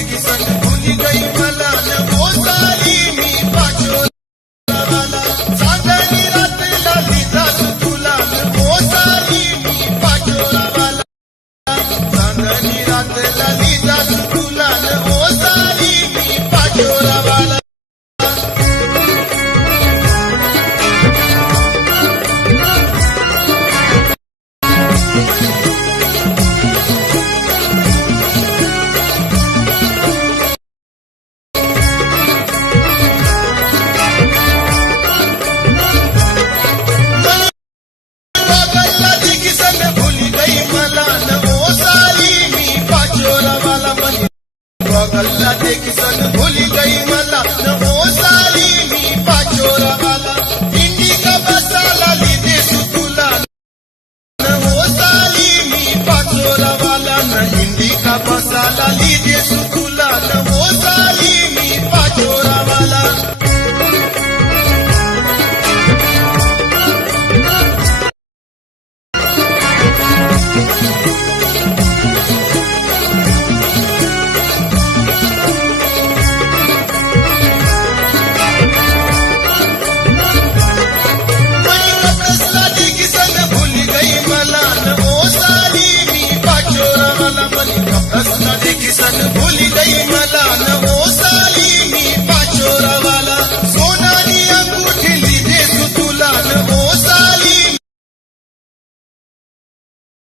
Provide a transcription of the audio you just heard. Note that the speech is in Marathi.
देखी सन भूल गई मला न वो सारी मी पाचोरा वाला चांदणी रात लाली जात तुला न वो सारी मी पाचोरा वाला चांदणी रात लाली जात तुला न वो सारी मी पाचोरा वाला गल्ला देखी सन भूल गई मला